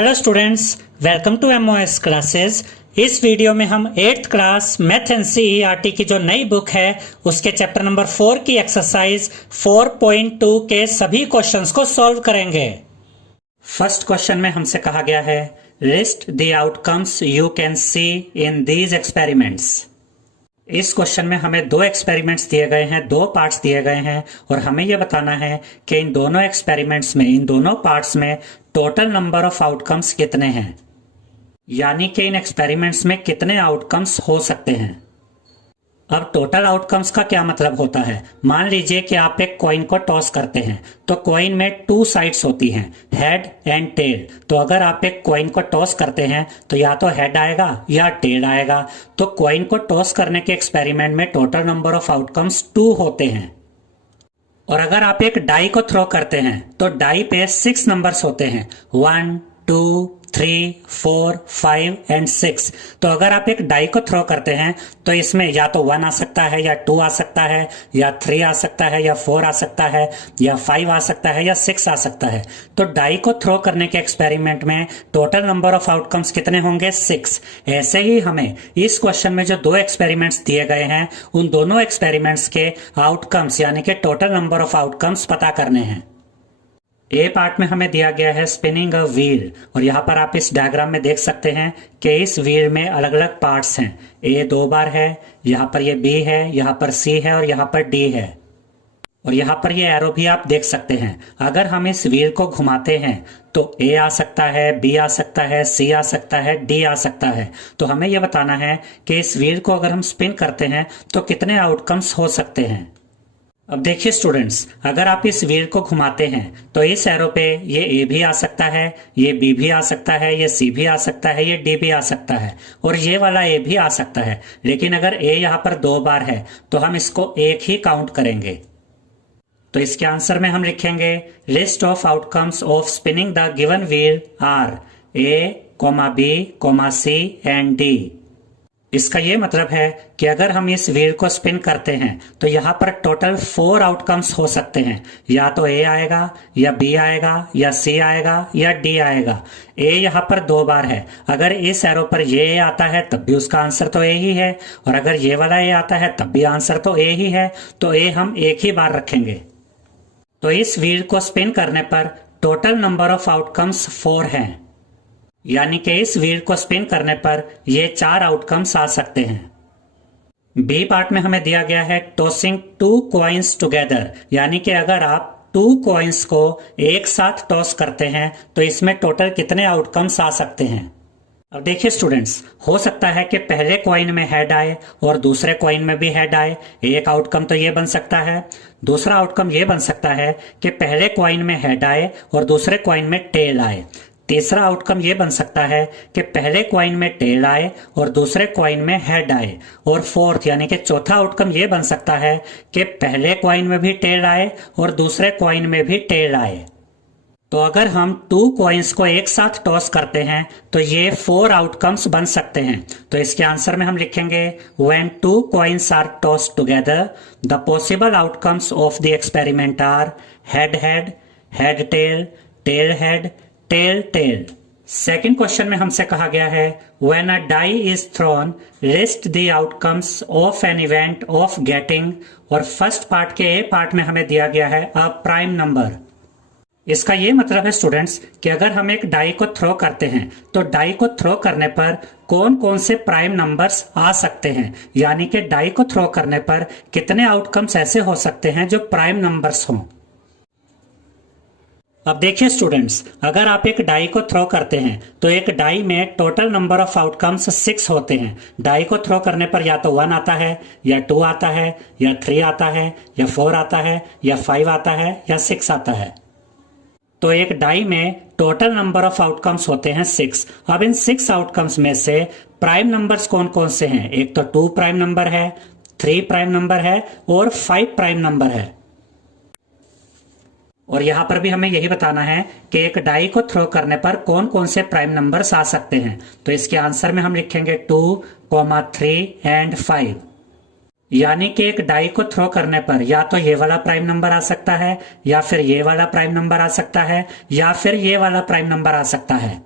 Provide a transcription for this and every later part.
Hello students, welcome to MOS classes. इस वीडियो में हम 8th क्लास मैथ एनसीईआरटी की जो नई बुक है उसके चैप्टर नंबर 4 की एक्सरसाइज 4.2 के सभी क्वेश्चंस को सॉल्व करेंगे। फर्स्ट क्वेश्चन में हमसे कहा गया है list the outcomes you can see in these experiments. इस क्वेश्चन में हमें दो एक्सपेरिमेंट्स दिए गए हैं, दो पार्ट्स दिए गए हैं और हमें यह बताना है कि इन दोनों एक्सपेरिमेंट्स में, इन दोनों पार्ट्स में टोटल नंबर ऑफ आउटकम्स कितने हैं, यानी कि इन एक्सपेरिमेंट्स में कितने आउटकम्स हो सकते हैं। अब टोटल आउटकम्स का क्या मतलब होता है। मान लीजिए कि आप एक कॉइन को टॉस करते हैं तो कॉइन में 2 साइड्स होती हैं, हेड एंड टेल। तो अगर आप एक कॉइन को टॉस करते हैं तो या तो हेड आएगा या टेल आएगा। तो कॉइन को टॉस करने के एक्सपेरिमेंट में टोटल नंबर ऑफ आउटकम्स 2 होते हैं। और अगर आप एक डाई को थ्रो करते हैं तो डाई पे 6 नंबर्स होते हैं, 1, 2, 3, 4, 5 एंड 6। तो अगर आप एक डाई को थ्रो करते हैं तो इसमें या तो 1 आ सकता है या 2 आ सकता है या 3 आ सकता है या 4 आ सकता है या 5 आ सकता है या 6 आ सकता है। तो डाई को थ्रो करने के एक्सपेरिमेंट में टोटल नंबर ऑफ आउटकम्स कितने होंगे, 6। ऐसे ही हमें इस क्वेश्चन में जो दो एक्सपेरिमेंट्स दिए गए हैं उन दोनों एक्सपेरिमेंट्स के आउटकम्स यानी कि टोटल नंबर ऑफ आउटकम्स पता करने हैं। ए पार्ट में हमें दिया गया है स्पिनिंग अ व्हील और यहाँ पर आप इस डायग्राम में देख सकते हैं कि इस व्हील में अलग अलग पार्ट्स हैं। ए 2 बार है, यहाँ पर ये बी है, यहाँ पर सी है और यहाँ पर डी है। और यहाँ पर ये एरो भी आप देख सकते हैं। अगर हम इस व्हील को घुमाते हैं तो ए आ सकता है, बी आ सकता है, सी आ सकता है, डी आ सकता है। तो हमें यह बताना है कि इस व्हील को अगर हम स्पिन करते हैं तो कितने आउटकम्स हो सकते हैं। अब देखिए स्टूडेंट्स, अगर आप इस व्हील को घुमाते हैं तो इस एरो पे ये ए भी आ सकता है, ये बी भी आ सकता है, ये सी भी आ सकता है, ये डी भी आ सकता है और ये वाला ए भी आ सकता है। लेकिन अगर ए यहाँ पर 2 बार है तो हम इसको एक ही काउंट करेंगे। तो इसके आंसर में हम लिखेंगे list of outcomes of spinning the given wheel are A, B, C and D. इसका यह मतलब है कि अगर हम इस व्हील को स्पिन करते हैं तो यहाँ पर टोटल 4 आउटकम्स हो सकते हैं। या तो ए आएगा या बी आएगा या सी आएगा या डी आएगा। ए यहाँ पर 2 बार है, अगर इस एरो पर ये आता है तब भी उसका आंसर तो ए ही है और अगर ये वाला ए आता है तब भी आंसर तो ए ही है। तो ए हम एक ही बार रखेंगे। तो इस व्हील को स्पिन करने पर टोटल नंबर ऑफ आउटकम्स 4 हैं, यानी कि इस व्हील को स्पिन करने पर ये 4 आउटकम्स आ सकते हैं। बी पार्ट में हमें दिया गया है टॉसिंग 2 कॉइन्स टुगेदर, यानी कि अगर आप 2 कॉइन्स को एक साथ टॉस करते हैं तो इसमें टोटल कितने आउटकम्स आ सकते हैं। अब देखिए स्टूडेंट्स, हो सकता है कि पहले कॉइन में हेड आए और दूसरे कॉइन में भी हेड आए। एक आउटकम तो ये बन सकता है। दूसरा आउटकम ये बन सकता है कि पहले कॉइन में हेड आए और दूसरे कॉइन में टेल आए। तीसरा आउटकम ये बन सकता है कि पहले कॉइन में टेल आए और दूसरे कॉइन में हेड आए। और फोर्थ यानी कि चौथा आउटकम ये बन सकता है कि पहले कॉइन में भी टेल आए और दूसरे कॉइन में भी टेल आए। तो अगर हम 2 कॉइन्स को एक साथ टॉस करते हैं तो ये 4 आउटकम्स बन सकते हैं। तो इसके आंसर में हम लिखेंगे when 2 coins are tossed together the possible outcomes of the experiment are head head, head tail, tail head, tail tail. Second question में हमसे कहा गया है when a die is thrown list the outcomes of an event of getting. और first part के A part में हमें दिया गया है अ प्राइम नंबर। इसका ये मतलब है स्टूडेंट्स कि अगर हम एक डाई को थ्रो करते हैं तो डाई को थ्रो करने पर कौन कौन से प्राइम नंबर्स आ सकते हैं, यानी कि डाई को थ्रो करने पर कितने आउटकम्स ऐसे हो सकते हैं जो प्राइम नंबर्स हों। अब देखिए स्टूडेंट्स, अगर आप एक डाई को थ्रो करते हैं तो एक डाई में टोटल नंबर ऑफ आउटकम्स 6 होते हैं। डाई को थ्रो करने पर या तो 1 आता है या 2 आता है या 3 आता है या 4 आता है या 5 आता है या 6 आता है। तो एक डाई में टोटल नंबर ऑफ आउटकम्स होते हैं 6। अब इन 6 आउटकम्स में से प्राइम नंबर्स कौन कौन से हैं। एक तो 2 प्राइम नंबर है, 3 प्राइम नंबर है और 5 प्राइम नंबर है। और यहां पर भी हमें यही बताना है कि एक डाई को थ्रो करने पर कौन कौन से प्राइम नंबर्स आ सकते हैं। तो इसके आंसर में हम लिखेंगे 2, 3 एंड 5। यानी कि एक डाई को थ्रो करने पर या तो ये वाला प्राइम नंबर आ सकता है या फिर ये वाला प्राइम नंबर आ सकता है या फिर ये वाला प्राइम नंबर आ सकता है।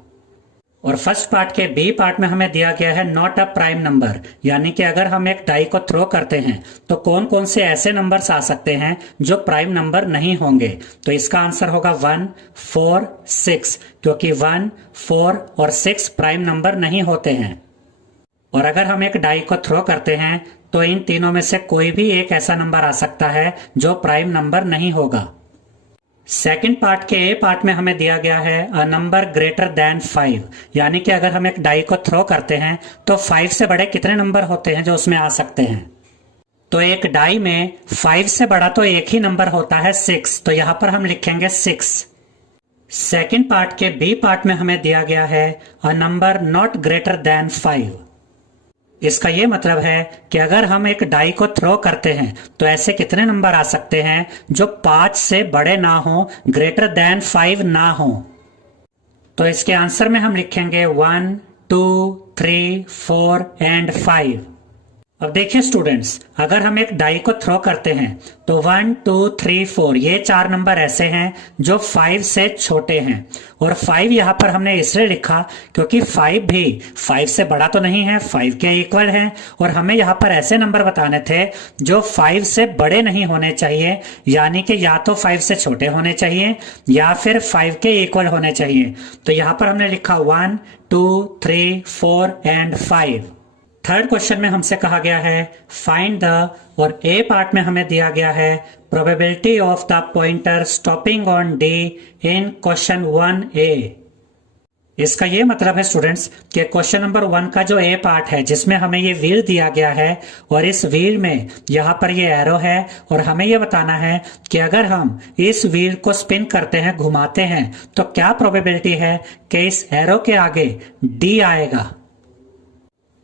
और फर्स्ट पार्ट के बी पार्ट में हमें दिया गया है नॉट अ प्राइम नंबर, यानी कि अगर हम एक डाई को थ्रो करते हैं तो कौन कौन से ऐसे नंबर्स आ सकते हैं जो प्राइम नंबर नहीं होंगे। तो इसका आंसर होगा 1, 4, 6, क्योंकि 1, 4 और 6 प्राइम नंबर नहीं होते हैं। और अगर हम एक डाई को थ्रो करते हैं तो इन तीनों में से कोई भी एक ऐसा नंबर आ सकता है जो प्राइम नंबर नहीं होगा। सेकंड पार्ट के ए पार्ट में हमें दिया गया है अ नंबर ग्रेटर देन 5, यानी कि अगर हम एक डाई को थ्रो करते हैं तो 5 से बड़े कितने नंबर होते हैं जो उसमें आ सकते हैं। तो एक डाई में 5 से बड़ा तो एक ही नंबर होता है 6, तो यहां पर हम लिखेंगे 6। सेकंड पार्ट के बी पार्ट में हमें दिया गया है अ नंबर नॉट ग्रेटर देन 5। इसका यह मतलब है कि अगर हम एक डाई को थ्रो करते हैं तो ऐसे कितने नंबर आ सकते हैं जो 5 से बड़े ना हो, ग्रेटर देन 5 ना हो। तो इसके आंसर में हम लिखेंगे 1, 2, 3, 4 एंड 5। अब देखिए स्टूडेंट्स, अगर हम एक डाई को थ्रो करते हैं तो 1, 2, 3, 4 ये 4 नंबर ऐसे हैं जो 5 से छोटे हैं। और 5 यहां पर हमने इसलिए लिखा क्योंकि 5 भी 5 से बड़ा तो नहीं है, 5 के इक्वल है। और हमें यहां पर ऐसे नंबर बताने थे जो 5 से बड़े नहीं होने चाहिए, यानी कि या तो 5 से छोटे होने चाहिए या फिर 5 के इक्वल होने चाहिए। तो यहां पर हमने लिखा 1, 2, 3, 4 एंड 5। थर्ड क्वेश्चन में हमसे कहा गया है फाइंड द, और ए पार्ट में हमें दिया गया है probability of the pointer stopping on D in question 1A। इसका ये मतलब है स्टूडेंट्स कि क्वेश्चन नंबर 1 का जो ए पार्ट है जिसमें हमें ये व्हील दिया गया है और इस व्हील में यहाँ पर ये एरो है और हमें ये बताना है कि अगर हम इस व्हील को स्पिन करते हैं, घुमाते हैं, तो क्या प्रोबेबिलिटी है कि इस एरो के आगे डी आएगा।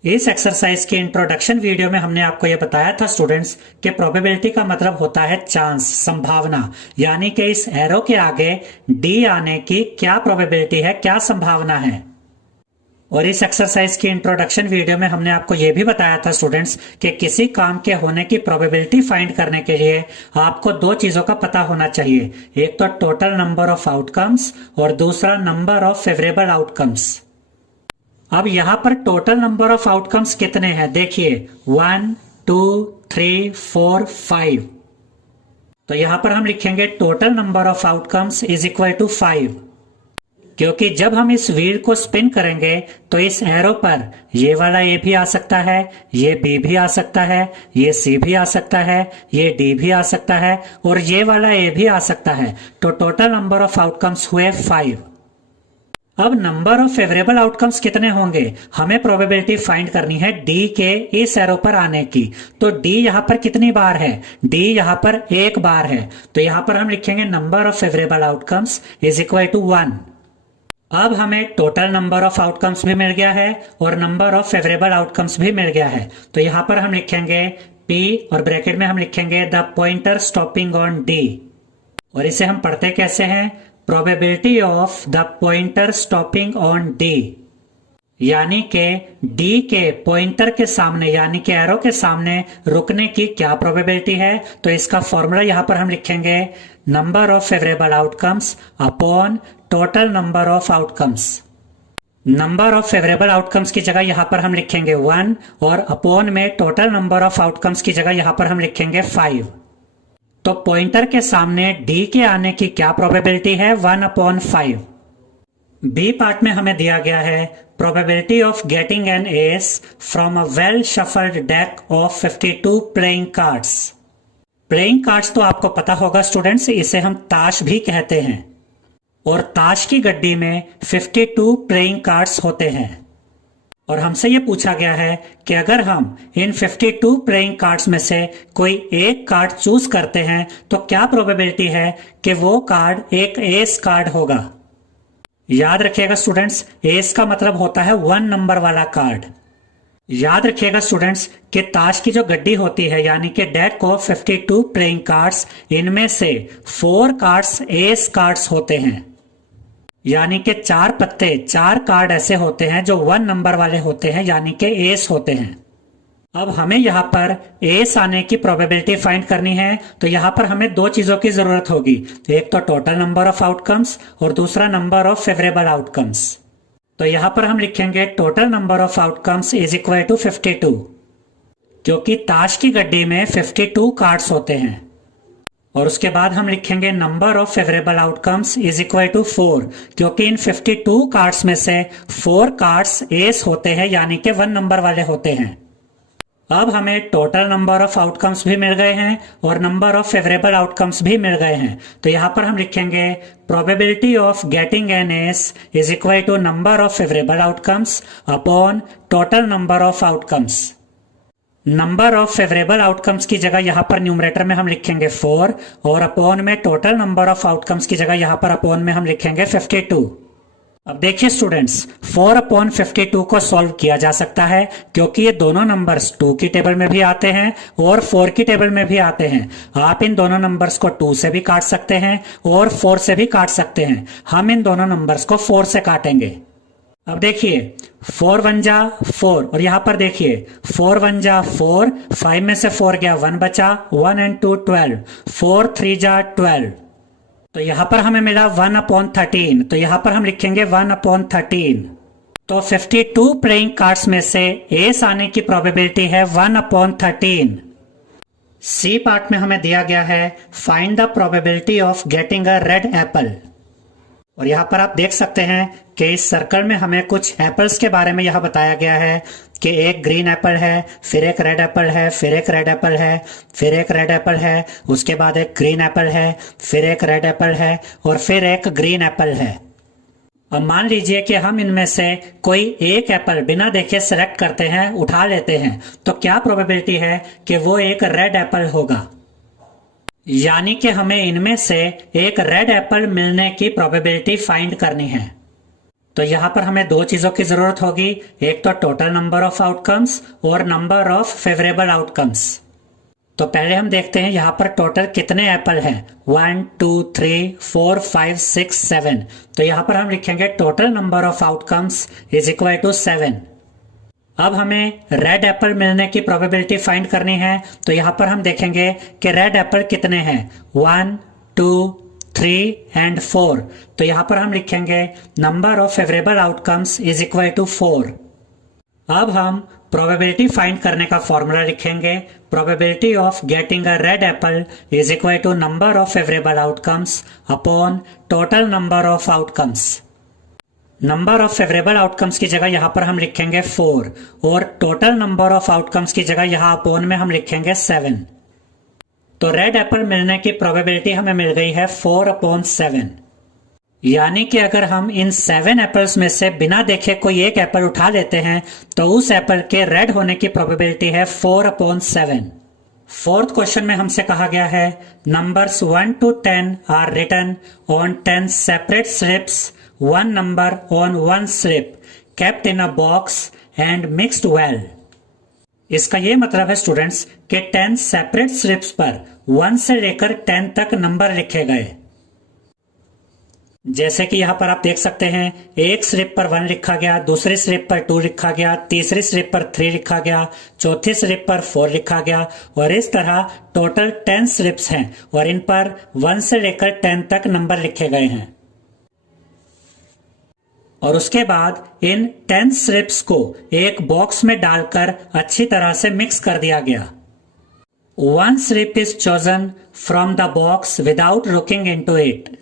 इस एक्सरसाइज के इंट्रोडक्शन वीडियो में हमने आपको यह बताया था स्टूडेंट्स कि प्रोबेबिलिटी का मतलब होता है चांस, संभावना, यानी कि इस एरो के आगे डी आने की क्या प्रोबेबिलिटी है, क्या संभावना है। और इस एक्सरसाइज की इंट्रोडक्शन वीडियो में हमने आपको यह भी बताया था स्टूडेंट्स कि किसी काम के होने की प्रोबेबिलिटी फाइंड करने के लिए आपको दो चीजों का पता होना चाहिए, एक तो टोटल नंबर ऑफ आउटकम्स और दूसरा नंबर ऑफ फेवरेबल आउटकम्स। अब यहां पर टोटल नंबर ऑफ आउटकम्स कितने हैं देखिए 1, 2, 3, 4, 5। तो यहां पर हम लिखेंगे total number of outcomes is equal to 5, क्योंकि जब हम इस व्हील को स्पिन करेंगे तो इस एरो पर ये वाला ए भी आ सकता है, ये बी भी आ सकता है, ये सी भी आ सकता है, ये डी भी आ सकता है और ये वाला ए भी आ सकता है। तो टोटल नंबर ऑफ आउटकम्स हुए 5। अब नंबर ऑफ फेवरेबल आउटकम्स कितने होंगे, हमें प्रोबेबिलिटी फाइंड करनी है डी के इस एरो पर आने की। तो डी यहां पर कितनी बार है, डी यहां पर एक बार है। तो यहां पर हम लिखेंगे number of favourable outcomes is equal to 1। अब हमें टोटल नंबर ऑफ आउटकम्स भी मिल गया है और नंबर ऑफ फेवरेबल आउटकम्स भी मिल गया है। तो यहां पर हम लिखेंगे P और ब्रैकेट में हम लिखेंगे the pointer stopping on D। और इसे हम पढ़ते कैसे हैं, probability of the pointer stopping on D, यानी के D के पॉइंटर के सामने यानी के एरो के सामने रुकने की क्या प्रोबेबिलिटी है। तो इसका फॉर्मूला यहां पर हम लिखेंगे number of favourable outcomes upon total number of outcomes. Number of favourable outcomes की जगह यहां पर हम लिखेंगे 1 और अपॉन में टोटल नंबर ऑफ आउटकम्स की जगह यहां पर हम लिखेंगे 5। तो पॉइंटर के सामने डी के आने की क्या प्रोबेबिलिटी है, 1/5। बी पार्ट में हमें दिया गया है probability of getting an S from a well shuffled deck of 52 playing cards. Playing cards तो आपको पता होगा स्टूडेंट्स, इसे हम ताश भी कहते हैं और ताश की गड्डी में 52 प्लेइंग कार्ड्स होते हैं। और हमसे यह पूछा गया है कि अगर हम इन 52 प्लेइंग कार्ड्स में से कोई एक कार्ड चूज करते हैं तो क्या प्रोबेबिलिटी है कि वो कार्ड एक एस कार्ड होगा। याद रखिएगा स्टूडेंट्स, एस का मतलब होता है 1 नंबर वाला कार्ड। याद रखिएगा स्टूडेंट्स कि ताश की जो गड्डी होती है यानी कि डेक ऑफ 52 प्लेइंग कार्ड्स, इनमें से 4 कार्ड्स एस कार्ड्स होते हैं, यानी कि 4 पत्ते, 4 कार्ड ऐसे होते हैं जो 1 नंबर वाले होते हैं यानी कि एस होते हैं। अब हमें यहाँ पर एस आने की प्रोबेबिलिटी फाइंड करनी है। तो यहाँ पर हमें दो चीजों की जरूरत होगी, एक तो टोटल नंबर ऑफ आउटकम्स और दूसरा नंबर ऑफ फेवरेबल आउटकम्स। तो यहां पर हम लिखेंगे total number of outcomes is equal to 52, क्योंकि ताश की गड्डी में 52 कार्ड्स होते हैं। और उसके बाद हम लिखेंगे number of favourable outcomes is equal to 4, क्योंकि इन 52 कार्ड्स में से 4 कार्ड्स एस होते हैं, यानी कि 1 नंबर वाले होते हैं। अब हमें टोटल नंबर ऑफ आउटकम्स भी मिल गए हैं और नंबर ऑफ फेवरेबल आउटकम्स भी मिल गए हैं। तो यहां पर हम लिखेंगे probability of getting an ace is equal to number of favourable outcomes upon total number of outcomes. Number of favourable outcomes की जगह यहां पर न्यूमरेटर में हम लिखेंगे 4 और अपॉन में टोटल नंबर ऑफ आउटकम्स की जगह यहां पर अपॉन में हम लिखेंगे 52। अब देखिए स्टूडेंट्स, 4 अपॉन 52 को सॉल्व किया जा सकता है, क्योंकि ये दोनों नंबर्स 2 की टेबल में भी आते हैं और 4 की टेबल में भी आते हैं। आप इन दोनों नंबर्स को 2 से भी काट सकते हैं और 4 से भी काट सकते हैं। हम इन दोनों नंबर्स को 4 से काटेंगे। अब देखिए 4 1 जा 4 और यहां पर देखिए 4 1 जा 4, 5 में से 4 गया 1 बचा, 1 and 2 12, 4 3 जा 12। तो यहां पर हमें मिला 1 अपॉन 13, तो यहां पर हम लिखेंगे 1 अपॉन 13। तो 52 प्लेइंग कार्ड्स में से एस आने की प्रोबेबिलिटी है 1 अपॉन 13। सी पार्ट में हमें दिया गया है find the probability of getting a red Apple. और यहाँ पर आप देख सकते हैं कि इस सर्कल में हमें कुछ एप्पल्स के बारे में यह बताया गया है कि एक ग्रीन एप्पल है, फिर एक रेड एप्पल है, फिर एक रेड एप्पल है, फिर एक रेड एप्पल है, उसके बाद एक ग्रीन एप्पल है, फिर एक रेड एप्पल है और फिर एक ग्रीन एप्पल है। अब मान लीजिए कि हम इनमें से कोई एक एप्पल बिना देखे सेलेक्ट करते हैं, उठा लेते हैं, तो क्या प्रोबेबिलिटी है कि वो एक रेड एप्पल होगा? यानी कि हमें इनमें से एक रेड एप्पल मिलने की प्रोबेबिलिटी फाइंड करनी है। तो यहां पर हमें 2 चीजों की जरूरत होगी, एक तो टोटल नंबर ऑफ आउटकम्स और नंबर ऑफ फेवरेबल आउटकम्स। तो पहले हम देखते हैं यहां पर टोटल कितने एप्पल हैं। 1 2 3 4 5 6 7। तो यहां पर हम लिखेंगे total number of outcomes is equal to 7। अब हमें रेड एप्पल मिलने की प्रोबेबिलिटी फाइंड करनी है। तो यहां पर हम देखेंगे कि रेड एप्पल कितने हैं, 1 2 3 एंड 4। तो यहां पर हम लिखेंगे number of favourable outcomes is equal to 4। अब हम प्रोबेबिलिटी फाइंड करने का फॉर्मूला लिखेंगे, probability of getting a red apple is equal to number of favourable outcomes upon total number of outcomes. Number of favourable outcomes की जगह यहां पर हम लिखेंगे 4 और टोटल नंबर ऑफ आउटकम्स की जगह यहां अपॉन में हम लिखेंगे 7। तो रेड एप्पल मिलने की प्रोबेबिलिटी हमें मिल गई है 4 अपॉन 7। यानी कि अगर हम इन 7 एप्पल्स में से बिना देखे कोई एक एप्पल उठा लेते हैं तो उस एप्पल के रेड होने की प्रोबेबिलिटी है 4 अपॉन 7। फोर्थ क्वेश्चन में हमसे कहा गया है numbers 1 to 10 are written on 10 separate slips, 1 number on 1 slip kept in a box and mixed well। इसका यह मतलब है स्टूडेंट्स कि 10 सेपरेट स्लिप्स पर 1 से लेकर 10 तक नंबर लिखे गए। जैसे कि यहां पर आप देख सकते हैं, एक स्लिप पर 1 लिखा गया, दूसरी स्लिप पर 2 लिखा गया, तीसरी स्लिप पर 3 लिखा गया, चौथी स्लिप पर 4 लिखा गया और इस तरह टोटल 10 स्लिप्स हैं और इन पर 1 से लेकर 10 तक नंबर लिखे गए हैं। और उसके बाद इन 10 स्लिप्स को एक बॉक्स में डालकर अच्छी तरह से मिक्स कर दिया गया। 1 slip is chosen from the box without looking into it।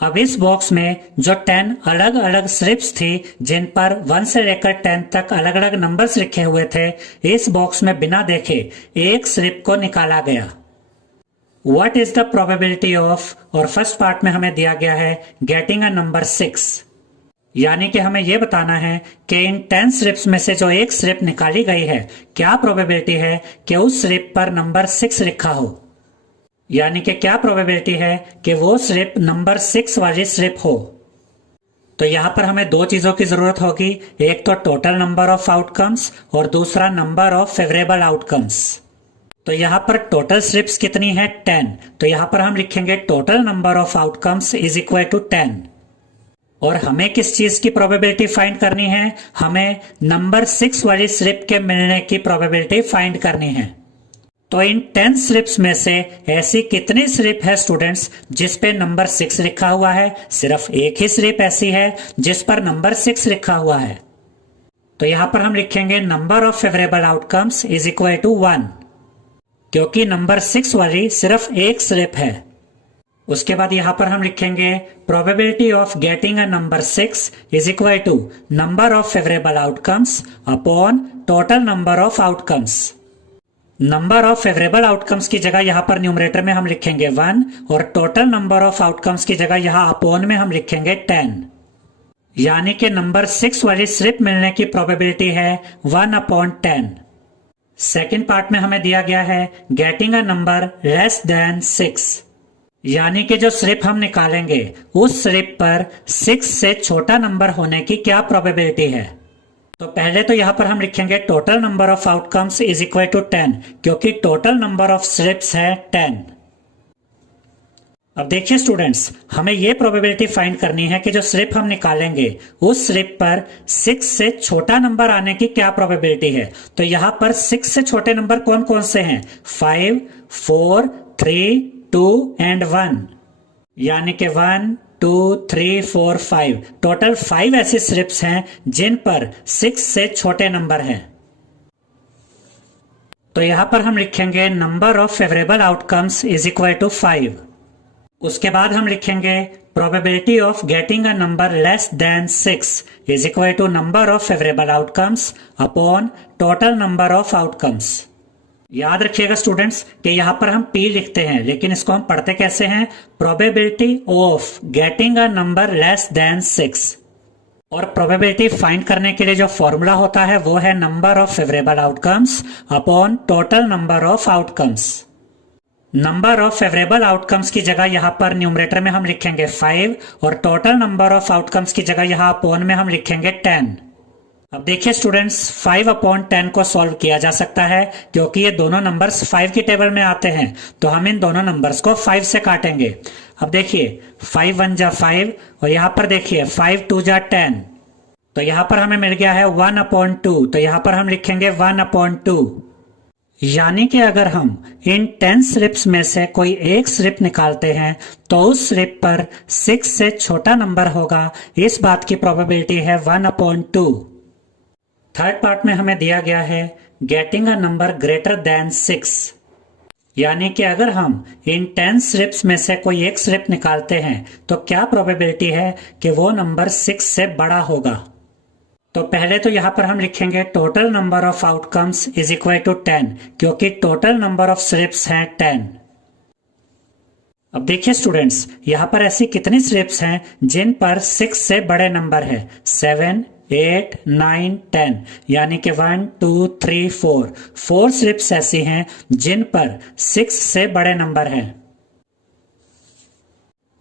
अब इस बॉक्स में जो 10 अलग अलग स्लिप्स थी जिन पर 1 से लेकर 10 तक अलग अलग नंबर्स लिखे हुए थे, इस बॉक्स में बिना देखे एक स्लिप को निकाला गया। What is the probability of, और फर्स्ट पार्ट में हमें दिया गया है गेटिंग अ नंबर 6। यानी कि हमें यह बताना है कि इन 10 स्लिप्स में से जो एक स्लिप निकाली गई है, क्या प्रोबेबिलिटी है कि उस स्लिप पर नंबर 6 लिखा हो। यानी कि क्या प्रोबेबिलिटी है कि वो स्लिप नंबर 6 वाली स्लिप हो। तो यहां पर हमें 2 चीजों की जरूरत होगी, एक तो टोटल नंबर ऑफ आउटकम्स और दूसरा नंबर ऑफ फेवरेबल आउटकम्स। तो यहां पर टोटल स्लिप्स कितनी है, 10। तो यहां पर हम लिखेंगे total number of outcomes is equal to 10। और हमें किस चीज की प्रोबेबिलिटी फाइंड करनी है, हमें नंबर 6 वाली स्लिप के मिलने की प्रोबेबिलिटी फाइंड करनी है। तो इन 10 स्लिप्स में से ऐसी कितनी स्लिप है स्टूडेंट्स जिस पे नंबर 6 लिखा हुआ है? सिर्फ एक ही स्लिप ऐसी है जिस पर नंबर 6 लिखा हुआ है। तो यहां पर हम लिखेंगे number of favourable outcomes is equal to 1, क्योंकि नंबर 6 वाली सिर्फ एक स्लिप है। उसके बाद यहां पर हम लिखेंगे probability of getting a number 6 is equal to number of favourable outcomes upon total number of outcomes. Number of favourable outcomes की जगह यहां पर न्यूमरेटर में हम लिखेंगे 1 और टोटल नंबर ऑफ आउटकम्स की जगह यहां अपॉन में हम लिखेंगे 10। यानी कि नंबर 6 वाली स्लिप मिलने की प्रोबेबिलिटी है 1/10। सेकेंड पार्ट में हमें दिया गया है getting a number less than 6, यानी कि जो स्लिप हम निकालेंगे उस स्लिप पर 6 से छोटा नंबर होने की क्या प्रोबेबिलिटी है। तो पहले तो यहां पर हम लिखेंगे total number of outcomes is equal to 10, क्योंकि टोटल नंबर ऑफ स्लिप्स है 10। अब देखिए स्टूडेंट्स, हमें यह प्रोबेबिलिटी फाइंड करनी है कि जो स्लिप हम निकालेंगे उस स्लिप पर 6 से छोटा नंबर आने की क्या प्रोबेबिलिटी है। तो यहां पर 6 से छोटे नंबर कौन कौन से हैं? 5, 4, 3, 2 एंड 1, यानी कि 1, 2, 3, 4, 5, टोटल 5 ऐसी स्लिप्स हैं जिन पर 6 से छोटे नंबर हैं। तो यहां पर हम लिखेंगे number of favourable outcomes is equal to 5। उसके बाद हम लिखेंगे probability of getting a number less than 6 is equal to number of favourable outcomes upon total number of outcomes. याद रखिएगा स्टूडेंट्स कि यहां पर हम P लिखते हैं, लेकिन इसको हम पढ़ते कैसे हैं? Probability of getting a number less than 6। और प्रोबेबिलिटी फाइंड करने के लिए जो फॉर्मूला होता है वो है number of favourable outcomes upon total number of outcomes. Number of favourable outcomes की जगह यहां पर न्यूमरेटर में हम लिखेंगे 5 और टोटल नंबर ऑफ आउटकम्स की जगह यहां अपॉन में हम लिखेंगे 10। अब देखिए स्टूडेंट्स, 5/10 को सॉल्व किया जा सकता है क्योंकि ये दोनों नंबर्स 5 की टेबल में आते हैं, तो हम इन दोनों नंबर्स को 5 से काटेंगे। अब देखिए 5 1 जा 5 और यहां पर देखिए 5 2 जा 10, तो यहां पर हमें मिल गया है 1/2, तो यहां पर हम लिखेंगे 1/2। यानी कि अगर हम इन 10 स्लिप्स में से कोई एक स्लिप निकालते हैं तो उस स्लिप पर 6 से छोटा नंबर होगा, इस बात की प्रोबेबिलिटी है 1/2। थर्ड पार्ट में हमें दिया गया है getting a number greater than 6, यानी कि अगर हम इन 10 स्लिप्स में से कोई एक स्लिप निकालते हैं तो क्या प्रोबेबिलिटी है कि वो नंबर 6 से बड़ा होगा। तो पहले तो यहां पर हम लिखेंगे total number of outcomes is equal to 10, क्योंकि टोटल नंबर ऑफ स्लिप्स हैं 10। अब देखिए स्टूडेंट्स, यहां पर ऐसी कितनी स्लिप्स हैं जिन पर 6 से बड़े नंबर है? 7, 8, 9, 10, यानी कि 1, 2, 3, 4 स्लिप्स ऐसी हैं जिन पर 6 से बड़े नंबर हैं।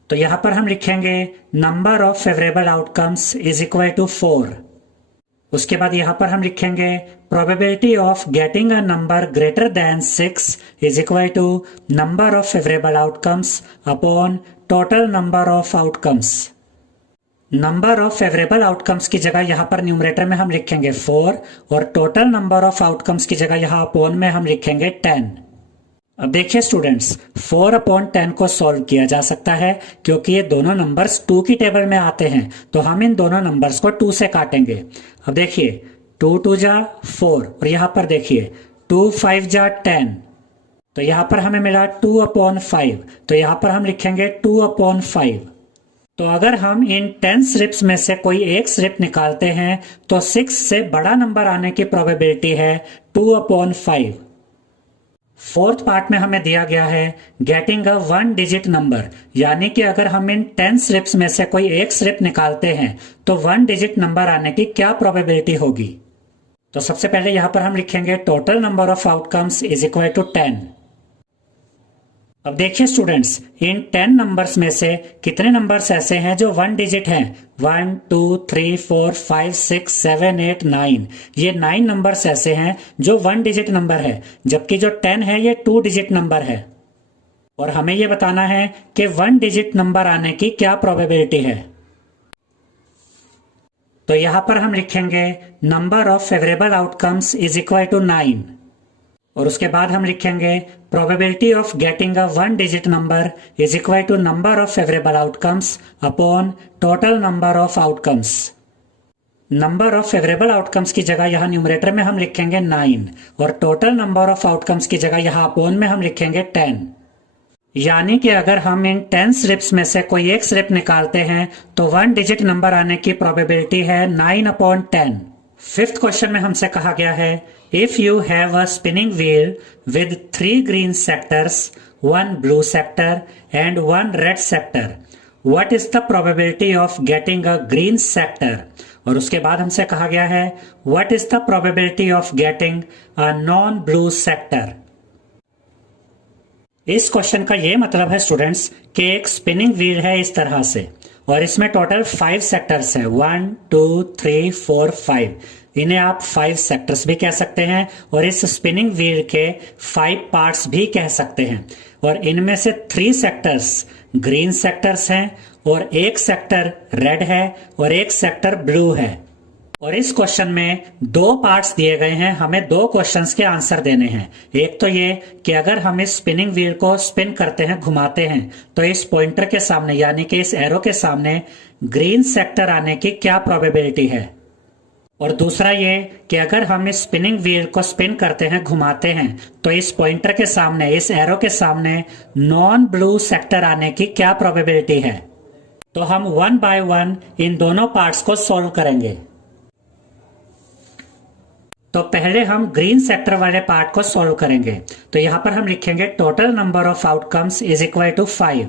तो यहां पर हम लिखेंगे number of favourable outcomes is equal to 4। उसके बाद यहां पर हम लिखेंगे probability of getting a number greater than 6 is equal to number of favourable outcomes upon total number of outcomes. Number of favourable outcomes की जगह यहां पर न्यूमरेटर में हम लिखेंगे 4 और टोटल नंबर ऑफ आउटकम्स की जगह यहां अपॉन में हम लिखेंगे 10। अब देखिए स्टूडेंट्स, 4/10 को सॉल्व किया जा सकता है क्योंकि ये दोनों नंबर्स 2 की टेबल में आते हैं, तो हम इन दोनों नंबर्स को 2 से काटेंगे। अब देखिए 2 2 जा 4 और यहां पर देखिए 2 5 जा 10, तो यहां पर हमें मिला 2/5, तो यहां पर हम लिखेंगे 2/5। तो अगर हम इन 10 स्लिप्स में से कोई एक स्लिप निकालते हैं तो 6 से बड़ा नंबर आने की प्रोबेबिलिटी है 2/5। फोर्थ पार्ट में हमें दिया गया है गेटिंग अ 1 डिजिट नंबर, यानी कि अगर हम इन 10 स्लिप्स में से कोई एक स्लिप निकालते हैं तो 1 डिजिट नंबर आने की क्या प्रोबेबिलिटी होगी। तो सबसे पहले यहां पर हम लिखेंगे total number of outcomes is equal to 10। अब देखिए स्टूडेंट्स, इन 10 नंबर्स में से कितने नंबर्स ऐसे हैं जो 1 डिजिट हैं? 1 2 3 4 5 6 7 8 9, ये 9 नंबर्स ऐसे हैं जो 1 डिजिट नंबर है, जबकि जो 10 है ये 2 डिजिट नंबर है। और हमें ये बताना है कि 1 डिजिट नंबर आने की क्या प्रोबेबिलिटी है। तो यहां पर हम लिखेंगे number of favourable outcomes is equal to 9। और उसके बाद हम लिखेंगे probability of getting a one digit number is equal to number of favourable outcomes upon total number of outcomes. Number of favourable outcomes की जगह यहाँ न्यूमरेटर में हम लिखेंगे 9 और टोटल नंबर ऑफ आउटकम्स की जगह यहाँ अपॉन में हम लिखेंगे 10। यानी कि अगर हम इन 10 स्लिप्स में से कोई एक स्लिप निकालते हैं तो वन डिजिट नंबर आने की प्रोबेबिलिटी है 9/10। फिफ्थ क्वेश्चन में हमसे कहा गया है if you have a spinning wheel with 3 green sectors, 1 blue sector and 1 red sector, what is the probability of getting a green sector. और उसके बाद हमसे कहा गया है what is the probability of getting a non blue sector. इस question का ये मतलब है स्टूडेंट्स कि एक स्पिनिंग व्हील है इस तरह से और इसमें टोटल 5 सेक्टर्स हैं, 1 2 3 4 5। इन्हें आप 5 सेक्टर्स भी कह सकते हैं और इस स्पिनिंग व्हील के 5 पार्ट्स भी कह सकते हैं। और इनमें से 3 सेक्टर्स ग्रीन सेक्टर्स हैं और 1 सेक्टर रेड है और 1 सेक्टर ब्लू है। और इस क्वेश्चन में 2 पार्ट्स दिए गए हैं, हमें 2 क्वेश्चंस के आंसर देने हैं। एक तो ये कि अगर हम इस स्पिनिंग व्हील को स्पिन करते हैं, घुमाते हैं, तो इस पॉइंटर के सामने यानी कि इस एरो के सामने ग्रीन सेक्टर आने की क्या प्रोबेबिलिटी है। और दूसरा ये कि अगर हम इस स्पिनिंग व्हील को स्पिन करते हैं, घुमाते हैं, तो इस पॉइंटर के सामने, इस एरो के सामने नॉन ब्लू सेक्टर आने की क्या प्रोबेबिलिटी है। तो हम 1 बाय 1 इन दोनों पार्ट्स को सॉल्व करेंगे। तो पहले हम ग्रीन सेक्टर वाले पार्ट को सॉल्व करेंगे। तो यहां पर हम लिखेंगे total number of outcomes is equal to 5,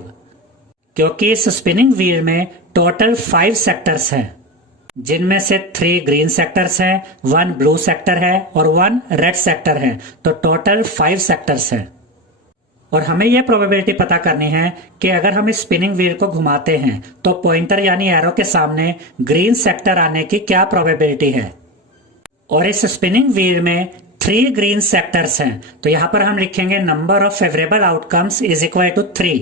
क्योंकि इस स्पिनिंग व्हील में टोटल 5 सेक्टर्स हैं, जिनमें से 3 ग्रीन सेक्टर्स हैं, 1 ब्लू सेक्टर है और 1 रेड सेक्टर है। तो टोटल 5 सेक्टर्स हैं। और हमें यह प्रोबेबिलिटी पता करनी है कि अगर हम इस स्पिनिंग व्हील को घुमाते हैं तो पॉइंटर यानी एरो के सामने ग्रीन सेक्टर आने की क्या प्रोबेबिलिटी है। और इस स्पिनिंग व्हील में 3 ग्रीन सेक्टर्स हैं, तो यहां पर हम लिखेंगे number of favourable outcomes is equal to 3।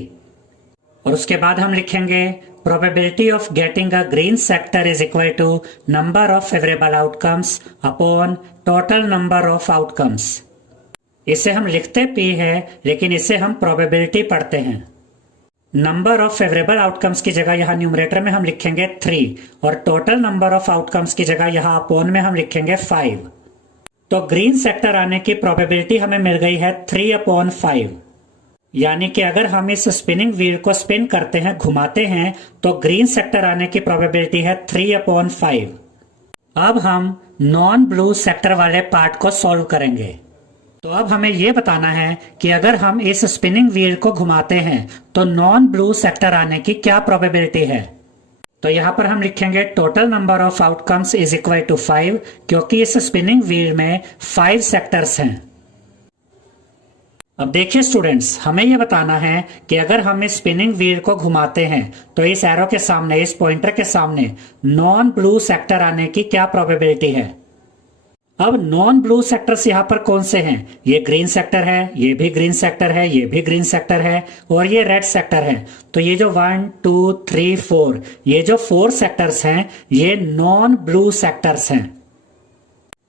और उसके बाद हम लिखेंगे probability of getting a green sector is equal to number of favourable outcomes upon total number of outcomes. इसे हम लिखते P है, लेकिन इसे हम प्रोबेबिलिटी पढ़ते हैं। नंबर ऑफ फेवरेबल आउटकम्स की जगह यहां न्यूमरेटर में हम लिखेंगे 3 और टोटल नंबर ऑफ आउटकम्स की जगह यहां अपॉन में हम लिखेंगे 5। तो ग्रीन सेक्टर आने की प्रोबेबिलिटी हमें मिल गई है 3/5। यानी कि अगर हम इस स्पिनिंग व्हील को स्पिन करते हैं, घुमाते हैं, तो ग्रीन सेक्टर आने की प्रोबेबिलिटी है 3/5। अब हम नॉन ब्लू सेक्टर वाले पार्ट को सॉल्व करेंगे। तो अब हमें यह बताना है कि अगर हम इस स्पिनिंग व्हील को घुमाते हैं तो नॉन ब्लू सेक्टर आने की क्या प्रोबेबिलिटी है। तो यहां पर हम लिखेंगे total number of outcomes is equal to 5, क्योंकि इस स्पिनिंग व्हील में 5 सेक्टर्स हैं। अब देखिए स्टूडेंट्स, हमें यह बताना है कि अगर हम इस स्पिनिंग व्हील को घुमाते हैं तो इस एरो के सामने, इस पॉइंटर के सामने नॉन ब्लू सेक्टर आने की क्या प्रोबेबिलिटी है। अब नॉन ब्लू सेक्टर्स यहां पर कौन से हैं। ये ग्रीन सेक्टर है, ये भी ग्रीन सेक्टर है, ये भी ग्रीन सेक्टर है और ये रेड सेक्टर है। तो ये जो 1 2 3 4, ये जो 4 सेक्टर्स हैं, ये नॉन ब्लू सेक्टर्स हैं।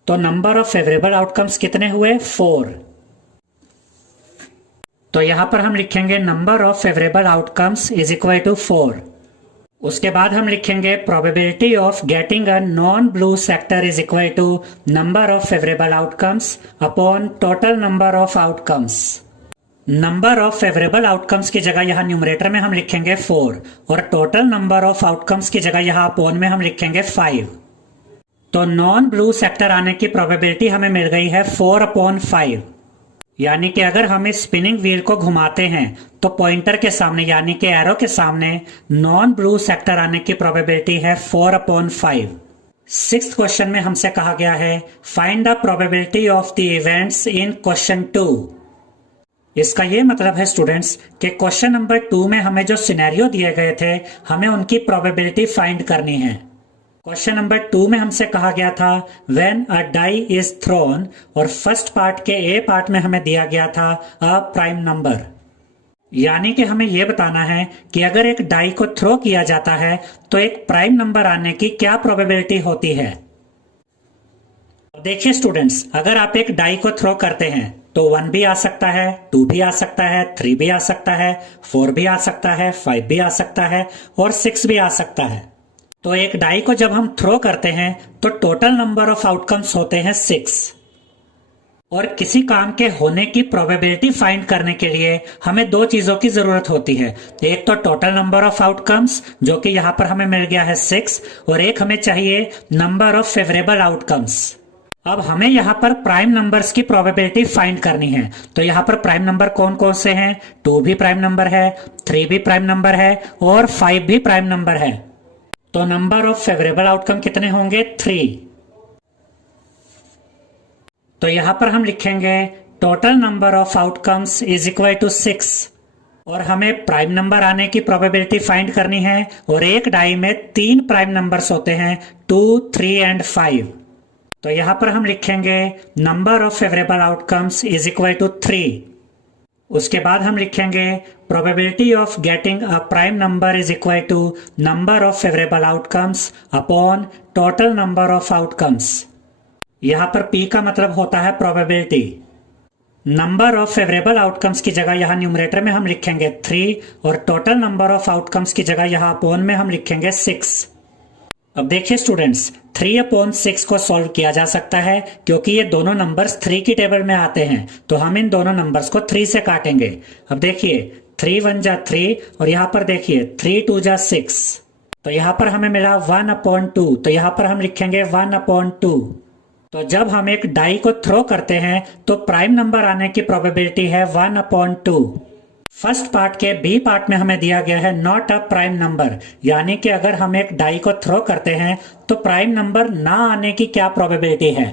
तो नंबर ऑफ फेवरेबल आउटकम्स कितने हुए, 4। तो यहां पर हम लिखेंगे number of favourable outcomes is equal to 4। उसके बाद हम लिखेंगे probability of getting a non blue sector is equal to number of favourable outcomes upon total number of outcomes. Number of favourable outcomes की जगह यहां न्यूमरेटर में हम लिखेंगे 4 और टोटल नंबर ऑफ आउटकम्स की जगह यहां अपॉन में हम लिखेंगे 5। तो नॉन ब्लू सेक्टर आने की प्रोबेबिलिटी हमें मिल गई है 4/5। यानी कि अगर हम इस स्पिनिंग व्हील को घुमाते हैं तो पॉइंटर के सामने यानी कि एरो के सामने नॉन ब्लू सेक्टर आने की प्रोबेबिलिटी है 4/5। सिक्स्थ क्वेश्चन में हमसे कहा गया है find the probability of the events in question 2। इसका यह मतलब है स्टूडेंट्स कि क्वेश्चन नंबर 2 में हमें जो सिनेरियो दिए गए थे, हमें उनकी प्रोबेबिलिटी फाइंड करनी है। क्वेश्चन नंबर 2 में हमसे कहा गया था when a die is thrown, और फर्स्ट पार्ट के ए पार्ट में हमें दिया गया था अ प्राइम नंबर। यानी कि हमें यह बताना है कि अगर एक डाई को थ्रो किया जाता है तो एक प्राइम नंबर आने की क्या प्रोबेबिलिटी होती है। देखिए स्टूडेंट्स, अगर आप एक डाई को थ्रो करते हैं तो 1 भी आ सकता है, 2 भी आ सकता है, 3 भी आ सकता है, 4 भी आ सकता है, 5 भी आ सकता है और 6 भी आ सकता है। तो एक डाई को जब हम थ्रो करते हैं तो टोटल नंबर ऑफ आउटकम्स होते हैं 6। और किसी काम के होने की प्रोबेबिलिटी फाइंड करने के लिए हमें दो चीजों की जरूरत होती है। एक तो टोटल नंबर ऑफ आउटकम्स जो कि यहां पर हमें मिल गया है 6, और एक हमें चाहिए नंबर ऑफ फेवरेबल आउटकम्स। अब हमें यहाँ पर प्राइम नंबर्स की प्रोबेबिलिटी फाइंड करनी है। तो यहाँ पर प्राइम नंबर कौन कौन से हैं? 2 भी प्राइम नंबर है, 3 भी प्राइम नंबर है और 5 भी प्राइम नंबर है। तो नंबर ऑफ फेवरेबल आउटकम कितने होंगे? 3। तो यहां पर हम लिखेंगे total number of outcomes is equal to 6, और हमें प्राइम नंबर आने की प्रोबेबिलिटी फाइंड करनी है। और एक डाई में 3 प्राइम नंबर्स होते हैं, 2, 3 एंड 5। तो यहां पर हम लिखेंगे number of favourable outcomes is equal to 3। उसके बाद हम लिखेंगे probability of getting a prime number is equal to number of favourable outcomes upon total number of outcomes. यहां पर P का मतलब होता है probability. Number of favourable outcomes की जगह यहां न्यूमरेटर में हम लिखेंगे 3, और टोटल नंबर ऑफ आउटकम्स की जगह यहां अपॉन में हम लिखेंगे 6। अब देखिए स्टूडेंट्स, 3/6 को सॉल्व किया जा सकता है क्योंकि ये दोनों नंबर्स 3 की टेबल में आते हैं। तो हम इन दोनों नंबर्स को 3 से काटेंगे। अब देखिए 3 1 जा 3, और यहां पर देखिए 3 2 जा 6। तो यहां पर हमें मिला 1/2। तो यहां पर हम लिखेंगे 1/2। तो जब हम एक डाई को थ्रो करते हैं तो प्राइम नंबर आने की प्रोबेबिलिटी है 1/2। फर्स्ट पार्ट के बी पार्ट में हमें दिया गया है नॉट अ प्राइम नंबर, यानी कि अगर हम एक डाई को थ्रो करते हैं तो प्राइम नंबर ना आने की क्या प्रोबेबिलिटी है।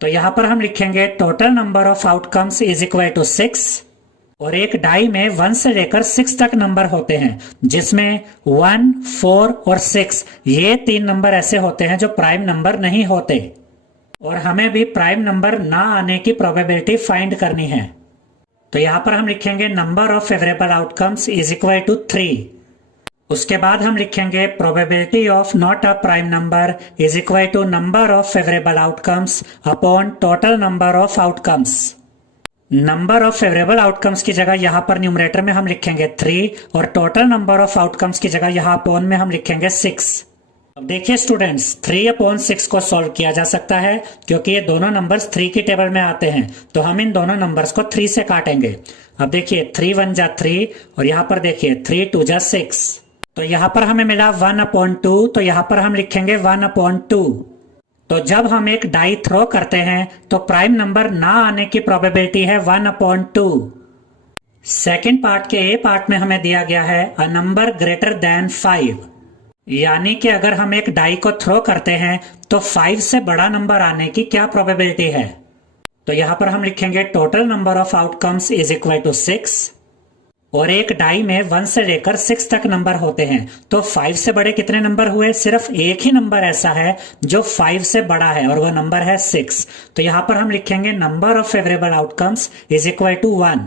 तो यहां पर हम लिखेंगे total number of outcomes is equal to 6, और एक डाई में 1 से लेकर 6 तक नंबर होते हैं, जिसमें 1, 4 और 6 ये 3 नंबर ऐसे होते हैं जो प्राइम नंबर नहीं होते, और हमें भी प्राइम नंबर ना आने की प्रोबेबिलिटी फाइंड करनी है। तो यहां पर हम लिखेंगे number of favourable outcomes is equal to 3। उसके बाद हम लिखेंगे probability of not a prime number is equal to number of favourable outcomes upon total number of outcomes. Number of favourable outcomes की जगह यहां पर न्यूमरेटर में हम लिखेंगे 3, और टोटल नंबर ऑफ आउटकम्स की जगह यहां अपॉन में हम लिखेंगे 6। अब देखिए स्टूडेंट्स, 3/6 को सॉल्व किया जा सकता है क्योंकि ये दोनों नंबर्स 3 की टेबल में आते हैं। तो हम इन दोनों नंबर्स को 3 से काटेंगे। अब देखिए 3 1 जा 3, और यहां पर देखिए 3 2 जा 6। तो यहां पर हमें मिला 1/2। तो यहां पर हम लिखेंगे 1/2। तो जब हम एक डाई थ्रो करते हैं तो प्राइम नंबर ना आने की प्रोबेबिलिटी है 1/2। सेकेंड पार्ट के ए पार्ट में हमें दिया गया है अ नंबर ग्रेटर देन 5, यानी कि अगर हम एक डाई को थ्रो करते हैं तो 5 से बड़ा नंबर आने की क्या प्रोबेबिलिटी है। तो यहां पर हम लिखेंगे total number of outcomes is equal to 6, और एक डाई में 1 से लेकर 6 तक नंबर होते हैं। तो 5 से बड़े कितने नंबर हुए? सिर्फ एक ही नंबर ऐसा है जो 5 से बड़ा है, और वह नंबर है 6। तो यहां पर हम लिखेंगे number of favourable outcomes is equal to 1।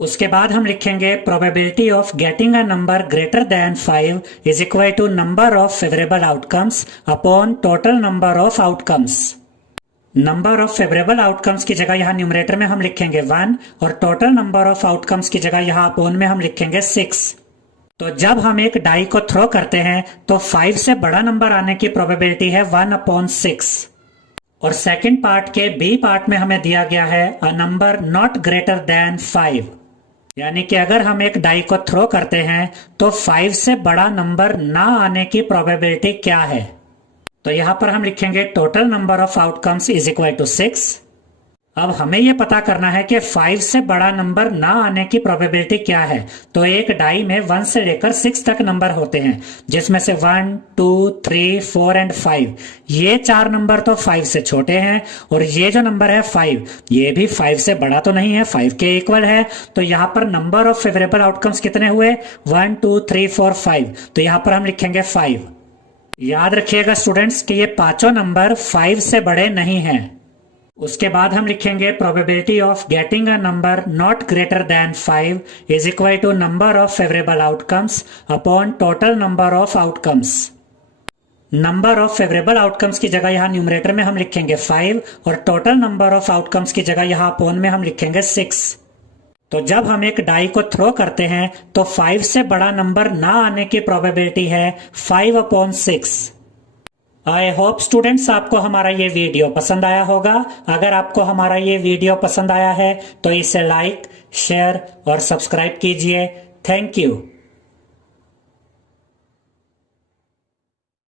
उसके बाद हम लिखेंगे probability of getting a number greater than 5 is equal to number of favourable outcomes upon total number of outcomes. Number of favourable outcomes की जगह यहां न्यूमरेटर में हम लिखेंगे 1, और टोटल नंबर ऑफ आउटकम्स की जगह यहां अपॉन में हम लिखेंगे 6। तो जब हम एक डाई को थ्रो करते हैं तो 5 से बड़ा नंबर आने की प्रोबेबिलिटी है 1/6। और सेकंड पार्ट के बी पार्ट में हमें दिया गया है अ नंबर नॉट ग्रेटर देन 5, यानी कि अगर हम एक डाई को थ्रो करते हैं तो 5 से बड़ा नंबर ना आने की प्रोबेबिलिटी क्या है। तो यहां पर हम लिखेंगे total number of outcomes is equal to 6। अब हमें यह पता करना है कि 5 से बड़ा नंबर ना आने की प्रोबेबिलिटी क्या है। तो एक डाई में 1 से लेकर 6 तक नंबर होते हैं, जिसमें से 1 2 3 4 एंड 5 ये 4 नंबर तो 5 से छोटे हैं, और ये जो नंबर है 5 ये भी 5 से बड़ा तो नहीं है, 5 के इक्वल है। तो यहां पर नंबर ऑफ फेवरेबल आउटकम्स कितने हुए? 1 2 3 4 5। तो यहां पर हम लिखेंगे 5। याद रखिएगा स्टूडेंट्स कि ये पांचों नंबर 5 से बड़े नहीं हैं। उसके बाद हम लिखेंगे probability of getting a number not greater than 5 is equal to number of favourable outcomes upon total number of outcomes. Number of favourable outcomes की जगह यहाँ न्यूमरेटर में हम लिखेंगे 5 और टोटल नंबर ऑफ आउटकम्स की जगह यहाँ अपोन में हम लिखेंगे 6। तो जब हम एक डाई को थ्रो करते हैं तो 5 से बड़ा नंबर ना आने की प्रोबेबिलिटी है 5/6। आई होप स्टूडेंट्स आपको हमारा ये वीडियो पसंद आया होगा। अगर आपको हमारा ये वीडियो पसंद आया है तो इसे लाइक, शेयर और सब्सक्राइब कीजिए। Thank you.